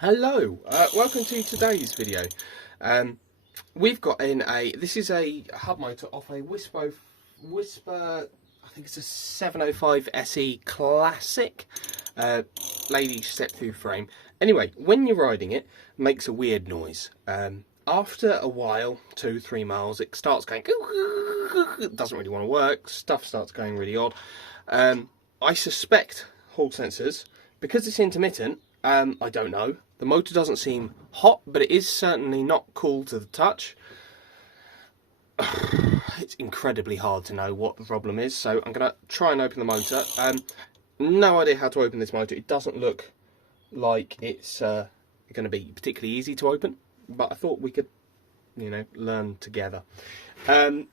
Hello, welcome to today's video. We've got in this is a hub motor off a Wisper, I think it's a 705 SE Classic lady step through frame. Anyway, when you're riding it, it makes a weird noise. After a while, 2-3 miles, it starts going, it doesn't really want to work, stuff starts going really odd. I suspect Hall sensors, because it's intermittent. I don't know. The motor doesn't seem hot, but it is certainly not cool to the touch. It's incredibly hard to know what the problem is, so I'm going to try and open the motor. No idea how to open this motor. It doesn't look like it's going to be particularly easy to open, but I thought we could, learn together. And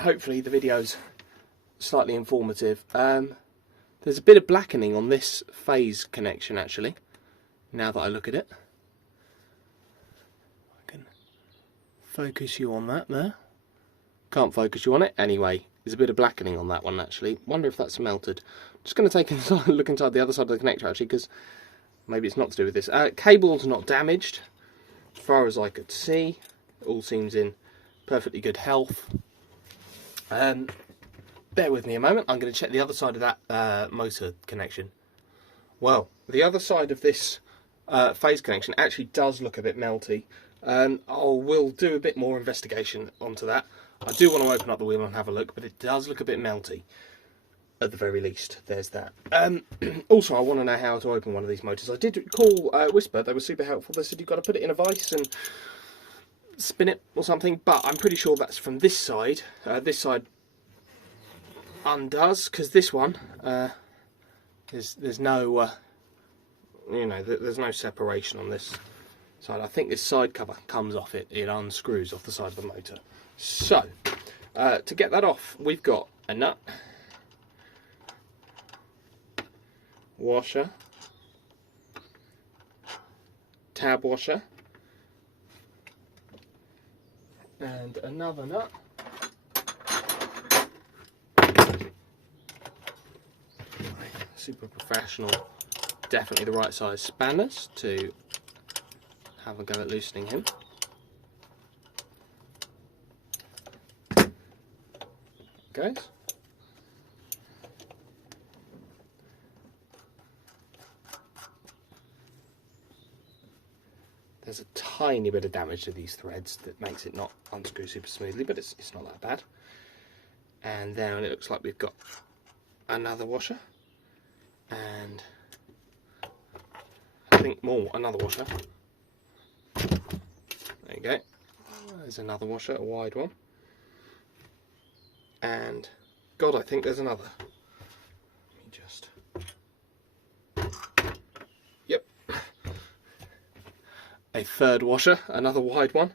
hopefully the video's slightly informative. There's a bit of blackening on this phase connection, actually, now that I look at it. I can focus you on that there. Can't focus you on it. Anyway, there's a bit of blackening on that one, actually. Wonder if that's melted. I'm just going to take a look inside the other side of the connector, actually, because maybe it's not to do with this. Cable's not damaged, as far as I could see. It all seems in perfectly good health. Bear with me a moment, I'm going to check the other side of that motor connection. Well, the other side of this phase connection actually does look a bit melty. We'll do a bit more investigation onto that. I do want to open up the wheel and have a look, but it does look a bit melty. At the very least, there's that. Also, I want to know how to open one of these motors. I did call Wisper, they were super helpful. They said you've got to put it in a vise and spin it or something, but I'm pretty sure that's from this side. This side undoes, because this one there's no there's no separation on this side. I think this side cover comes off, it unscrews off the side of the motor. So to get that off, we've got a nut, washer, tab washer, and another nut. Super professional, definitely the right size spanners to have a go at loosening him. Goes. There's a tiny bit of damage to these threads that makes it not unscrew super smoothly, but it's not that bad. And then it looks like we've got another washer. And I think another washer. There you go. There's another washer, a wide one. And God, I think there's another. Let me just. Yep. A third washer, another wide one.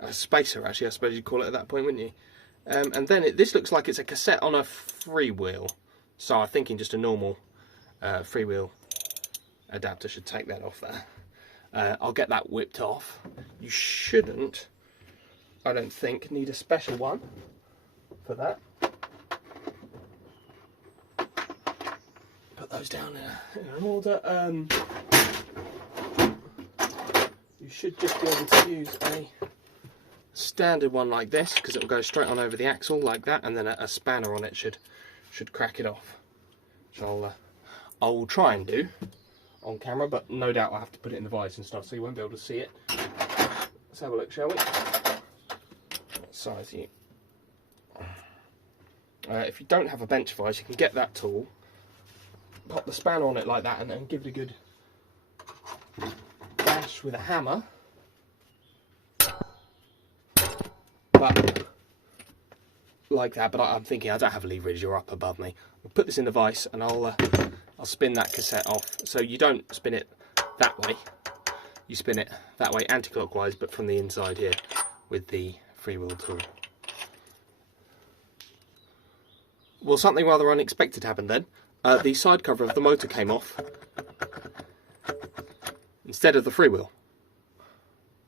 A spacer, actually, I suppose you'd call it at that point, wouldn't you? And then this looks like it's a cassette on a freewheel. So I'm thinking just a normal freewheel adapter should take that off there. I'll get that whipped off. You shouldn't, I don't think, need a special one for that. Put those down in an order. You should just be able to use a standard one like this, because it will go straight on over the axle like that, and then a spanner on it should crack it off. So I will try and do on camera, but no doubt I'll have to put it in the vise and stuff, so you won't be able to see it. Let's have a look, shall we? What size are you? If you don't have a bench vise, you can get that tool, pop the spanner on it like that, and then give it a good bash with a hammer. But like that, but I'm thinking I don't have leverage, you're up above me. I'll put this in the vise and I'll spin that cassette off. So you don't spin it that way, you spin it that way anti-clockwise, but from the inside here with the freewheel tool. Well, something rather unexpected happened then. The side cover of the motor came off instead of the freewheel.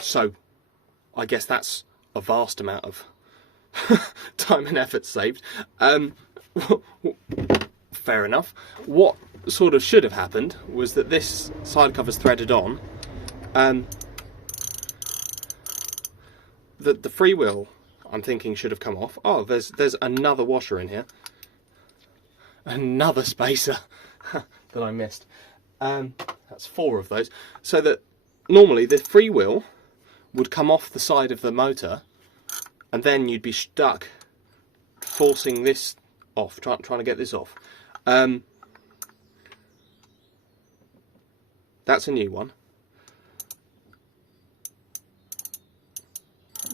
So I guess that's a vast amount of time and effort saved. Fair enough. What sort of should have happened was that this side cover's threaded on. The freewheel, I'm thinking, should have come off. Oh, there's another washer in here. Another spacer that I missed. That's 4 of those. So that normally the freewheel would come off the side of the motor, and then you'd be stuck forcing this off, trying to get this off. That's a new one.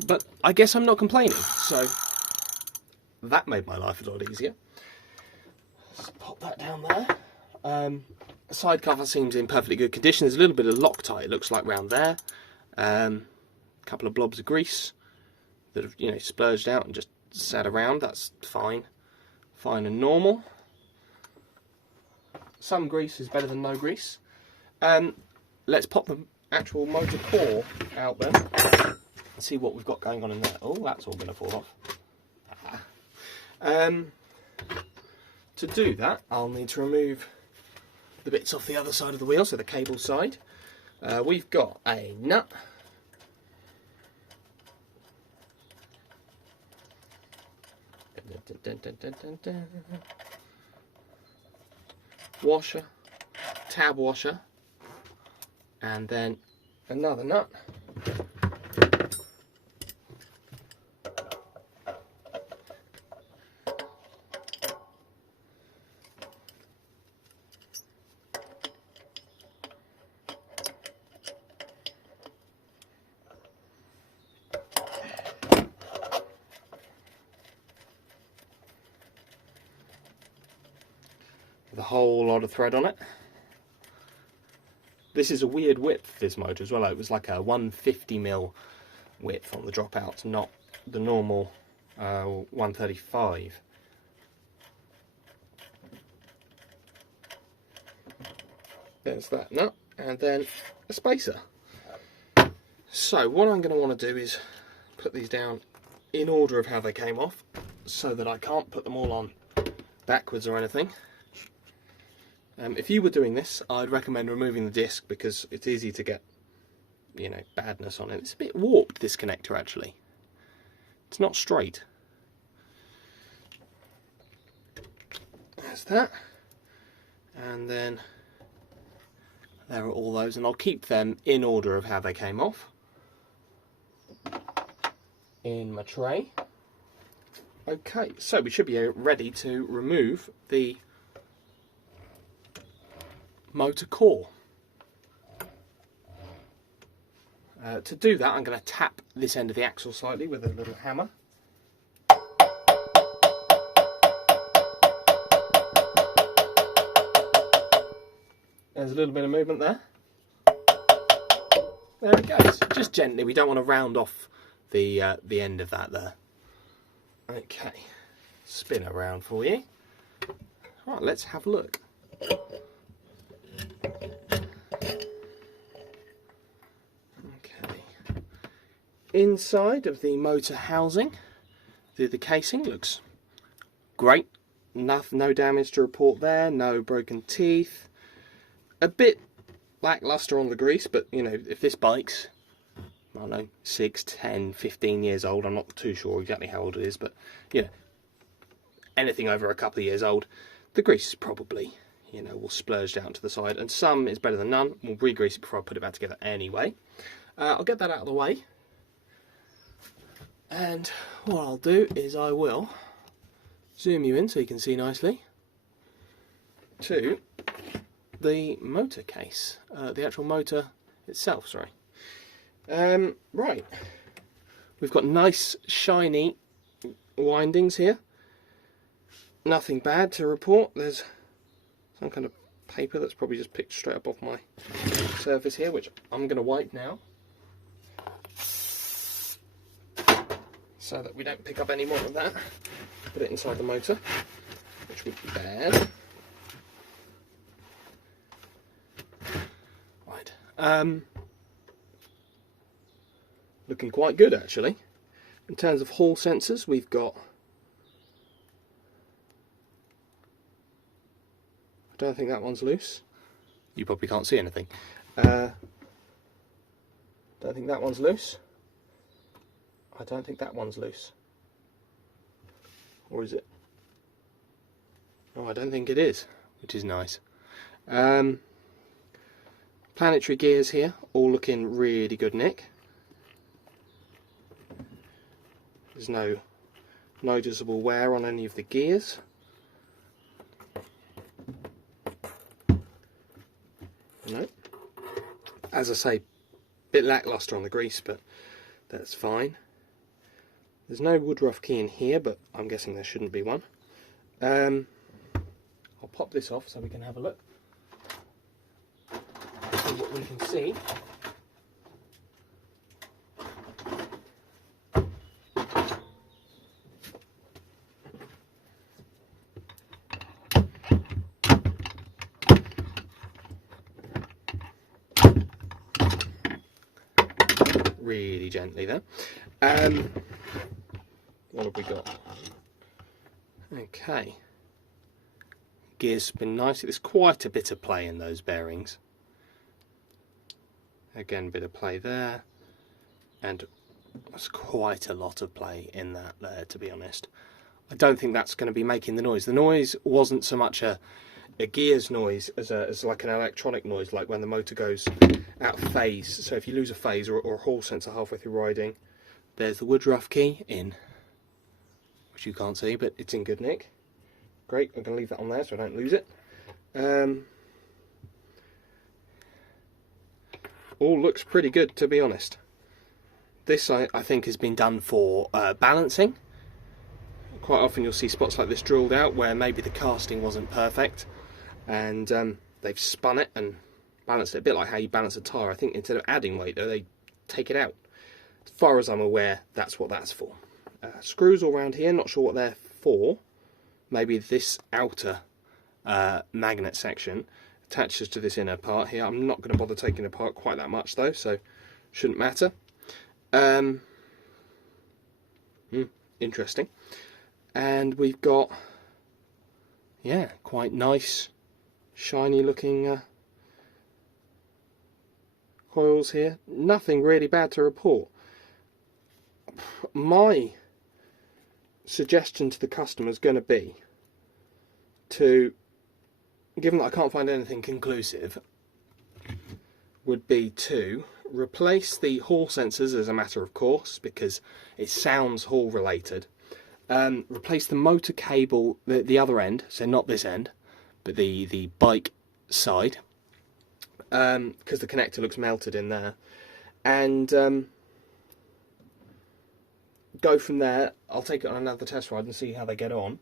But I guess I'm not complaining, so that made my life a lot easier. Let's pop that down there. Side cover seems in perfectly good condition. There's a little bit of Loctite, it looks like, round there. A couple of blobs of grease that have, you know, splurged out and just sat around. That's fine. Fine and normal. Some grease is better than no grease. Let's pop the actual motor core out then and see what we've got going on in there. Oh, that's all going to fall off. To do that, I'll need to remove the bits off the other side of the wheel, so the cable side. We've got a nut. Washer, tab washer, and then another nut. With a whole lot of thread on it. This is a weird width, this motor as well. It was like a 150mm width on the dropouts, not the normal 135. There's that nut, and then a spacer. So what I'm going to want to do is put these down in order of how they came off, so that I can't put them all on backwards or anything. If you were doing this, I'd recommend removing the disc, because it's easy to get, you know, badness on it. It's a bit warped, this connector, actually. It's not straight. There's that. And then there are all those, and I'll keep them in order of how they came off in my tray. Okay, so we should be ready to remove the motor core. To do that, I'm going to tap this end of the axle slightly with a little hammer. There's a little bit of movement there. There it goes. Just gently. We don't want to round off the end of that there. Okay, spin around for you. Right, let's have a look. Inside of the motor housing, the casing looks great. No damage to report there, no broken teeth. A bit lackluster on the grease, but you know, if this bike's, I don't know, 6, 10, 15 years old, I'm not too sure exactly how old it is, but you know, anything over a couple of years old, the grease is probably, you know, will splurge down to the side, and some is better than none. We'll re-grease it before I put it back together anyway. I'll get that out of the way. And what I'll do is I will zoom you in so you can see nicely to the motor case, the actual motor itself, sorry. Right, we've got nice shiny windings here, nothing bad to report. There's some kind of paper that's probably just picked straight up off my surface here, which I'm going to wipe now, so that we don't pick up any more of that. Put it inside the motor, which would be bad. Right. Looking quite good, actually. In terms of hall sensors, we've got don't think that one's loose. You probably can't see anything. Don't think that one's loose. I don't think that one's loose. Or is it? Oh, I don't think it is, which is nice. Planetary gears here, all looking really good nick. There's no noticeable wear on any of the gears. No. As I say, bit lackluster on the grease, but that's fine. There's no woodruff key in here, but I'm guessing there shouldn't be one. I'll pop this off so we can have a look. See what we can see. Really gently there. What have we got? Okay. Gears spin nicely. There's quite a bit of play in those bearings. Again, bit of play there. And there's quite a lot of play in that there, to be honest. I don't think that's going to be making the noise. The noise wasn't so much a gears noise as like an electronic noise, like when the motor goes out of phase. So if you lose a phase or a hall sensor halfway through riding, there's the woodruff key in, which you can't see, but it's in good nick. Great, I'm going to leave that on there so I don't lose it. All looks pretty good, to be honest. This I think has been done for balancing. Quite often you'll see spots like this drilled out where maybe the casting wasn't perfect, and they've spun it and balanced it a bit like how you balance a tyre. I think instead of adding weight though, they take it out. As far as I'm aware, that's what that's for. Screws all around here, not sure what they're for. Maybe this outer magnet section attaches to this inner part here. I'm not going to bother taking it apart quite that much though, so shouldn't matter. Interesting. And we've got, yeah, quite nice, shiny looking coils here. Nothing really bad to report. My suggestion to the customer is going to be to, given that I can't find anything conclusive, would be to replace the hall sensors as a matter of course, because it sounds hall related. Replace the motor cable, the other end, so not this end, but the bike side, because the connector looks melted in there, and go from there. I'll take it on another test ride and see how they get on,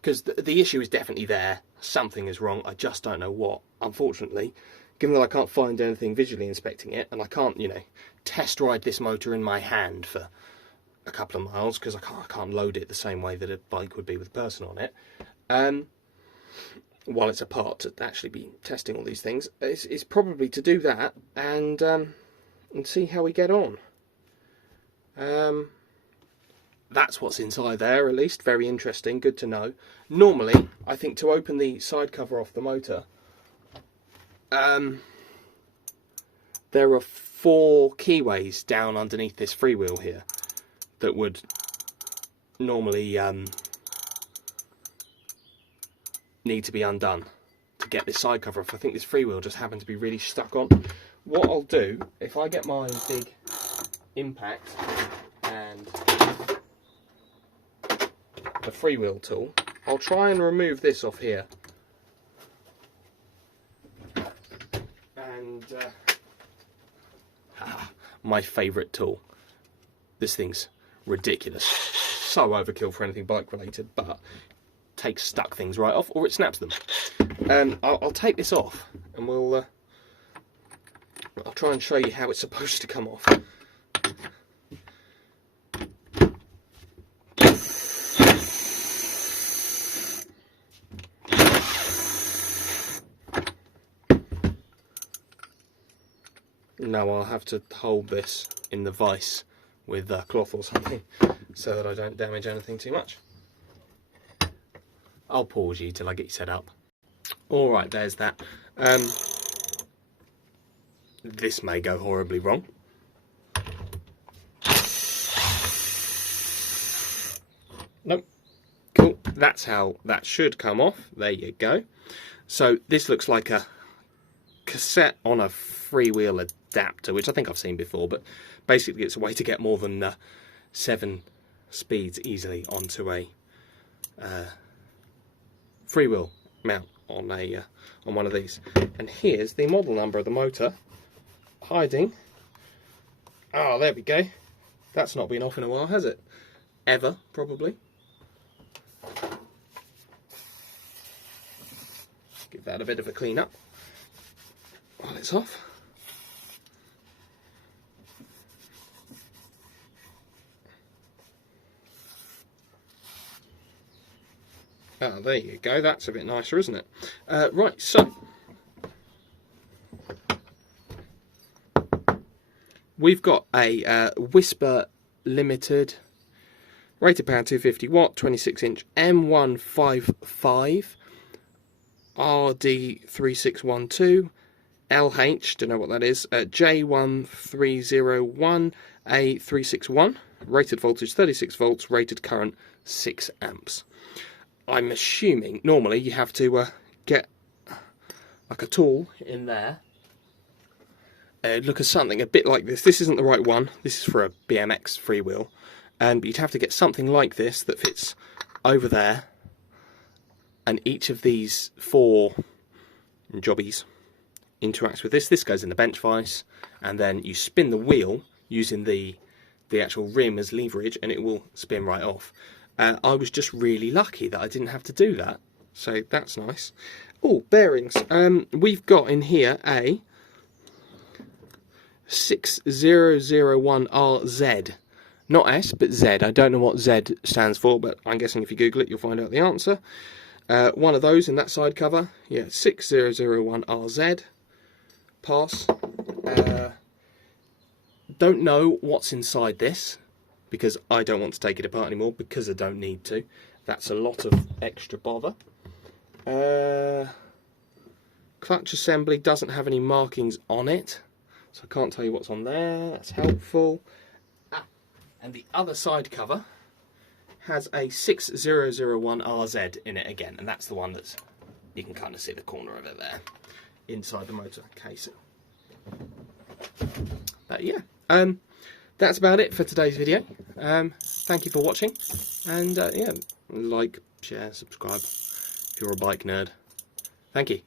because the issue is definitely there. Something is wrong, I just don't know what. Unfortunately, given that I can't find anything visually inspecting it, and I can't, you know, test ride this motor in my hand for a couple of miles because I can't load it the same way that a bike would be with a person on it, while it's apart, to actually be testing all these things. It's probably to do that and see how we get on. That's what's inside there, at least. Very interesting, good to know. Normally, I think to open the side cover off the motor, there are 4 keyways down underneath this freewheel here that would normally need to be undone to get this side cover off. I think this freewheel just happened to be really stuck on. What I'll do, if I get my big impact and the freewheel tool, I'll try and remove this off here. And my favourite tool. This thing's ridiculous. So overkill for anything bike related, but takes stuck things right off, or it snaps them. I'll take this off and I'll try and show you how it's supposed to come off. Now I'll have to hold this in the vise with cloth or something so that I don't damage anything too much. I'll pause you till I get you set up. Alright, there's that. This may go horribly wrong. Nope. Cool. That's how that should come off. There you go. So this looks like a cassette on a freewheel adapter, which I think I've seen before, but basically it's a way to get more than 7 speeds easily onto a freewheel mount on one of these. And here's the model number of the motor hiding. Oh, there we go. That's not been off in a while, has it? Ever, probably. Give that a bit of a clean up while it's off. Oh, there you go. That's a bit nicer, isn't it? Right, so we've got a Wisper Limited rated power 250 watt 26-inch M155 RD3612 LH, don't know what that is, J1301A361, rated voltage 36 volts, rated current 6 amps. I'm assuming normally you have to get like a tool in there, look at something a bit like this. This isn't the right one, this is for a BMX freewheel, but you'd have to get something like this that fits over there, and each of these 4 jobbies interacts with this. This goes in the bench vise, and then you spin the wheel using the actual rim as leverage, and it will spin right off. I was just really lucky that I didn't have to do that, so that's nice. Oh, bearings. We've got in here a 6001RZ. Not S, but Z. I don't know what Z stands for, but I'm guessing if you Google it, you'll find out the answer. One of those in that side cover. Yeah, 6001RZ. Pass. Don't know what's inside this, because I don't want to take it apart anymore, because I don't need to. That's a lot of extra bother. Clutch assembly doesn't have any markings on it, so I can't tell you what's on there. That's helpful. And the other side cover has a 6001RZ in it again, and that's the one that's, you can kind of see the corner of it there, inside the motor casing. But yeah, that's about it for today's video. Thank you for watching, and yeah, like, share, subscribe if you're a bike nerd. Thank you.